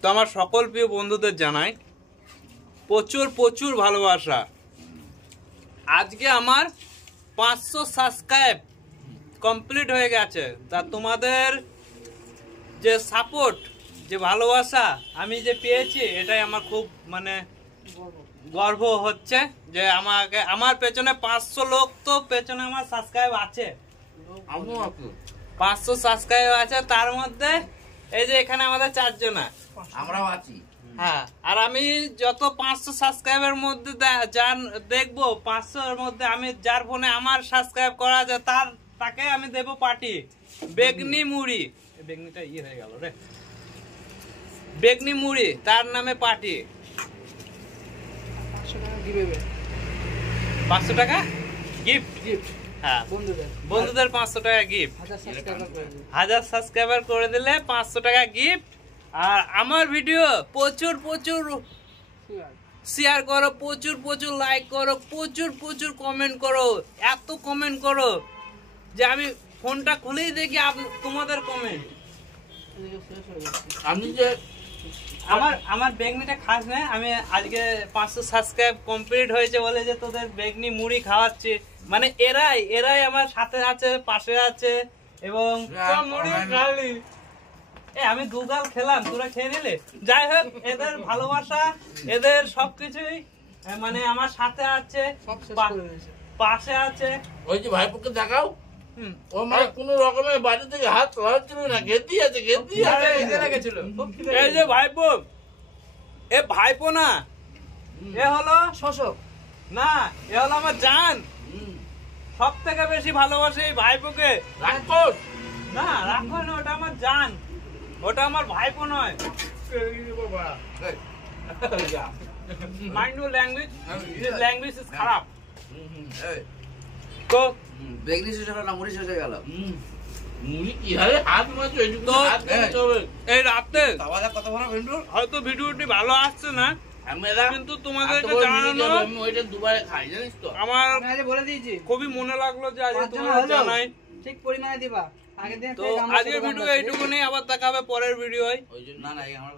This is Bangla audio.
তো আমার সকল প্রিয় বন্ধুদের জানাই প্রচুর প্রচুর ভালোবাসা। আজকে আমার 500 সাবস্ক্রাইব কমপ্লিট হয়ে গেছে। তা তোমাদের যে সাপোর্ট, যে ভালোবাসা আমি যে পেয়েছি, এটাই আমার খুব মানে গর্ব হচ্ছে যে আমার পেছনে 500 লোক তো পেছনে আমার সাবস্ক্রাইব আছে, 500 সাবস্ক্রাইব আছে। তার মধ্যে এই যে এখানে আমাদের 4 জন আমরাও আছি। হ্যাঁ, আর আমি যত 500 সাবস্ক্রাইবের মধ্যে দেখবো 500 এর মধ্যে আমি যার ফোনে আমার সাবস্ক্রাইব করা আছে তাকে আমি দেবো পার্টি বেগনি মুড়ি। বেগনিটা হয়ে গেল রে, বেগনি মুড়ি তার নামে পার্টি। 500 টাকা গিফট। হ্যাঁ, বন্ধুদের 500 টাকা গিফট। 1000 সাবস্ক্রাইবার করে দিলে 500 টাকা গিফট। আর আমার ভিডিও প্রচুর প্রচুর শেয়ার করো, প্রচুর প্রচুর লাইক করো, প্রচুর প্রচুর কমেন্ট করো। এত কমেন্ট করো যে আমি ফোনটা খুলেই দেখি তোমাদের কমেন্ট। আমি যে আমার বেগনিটা খাস না, আমি আজকে 500 সাবস্ক্রাইব কমপ্লিট হয়েছে বলে যে তোদের বেগনি মুড়ি খাওয়াচ্ছি। মানে এরাই আমার সাথে আছে, পাশে আছে। এবং আমি দুগাল খেলাম, তোরা খেয়ে নিলে। যাই হোক, এদের ভালোবাসা, এদের সবকিছুই মানে আমার সাথে আছে, পাশে আছে। ওই যে ভাইপোকে দেখাও, ও মানে কোন রকমের বাড়ি থেকে হাত লাগাচ্ছিল না, গেদি আছে এই যে ভাইপো, এ ভাইপো না, এ হলো শোষক না, এ হলো আমার জান। সব থেকে বেশি ভালোবাসে এই ভাইপোকে। রাখো না, রাখো না, ওটা আমার জান, ওটা আমার ভাইপো নয়। Mind your language, this language is খারাপ। তো বেগনি শেষ হলো না, মুড়ি শেষ হয়ে গেল। মুড়ি কি হারে হাত মারছো, তো এই রাতে কত বড় ভিন্ডু, হয়তো ভিডিওটি ভালো আসছে না, কিন্তু তোমাদেরকে জানানো আমি ওইটা দুবারে খাই, জানিস তো। আমার বলে দিয়েছি, খুবই মনে লাগলো যে আজকে তোমাদের জানাই। ঠিক পরিমাণে দিবা। তো আজকের ভিডিও এইটুকুনি, আবার দেখা হবে পরের ভিডিওয়। ওই জন্য না আমার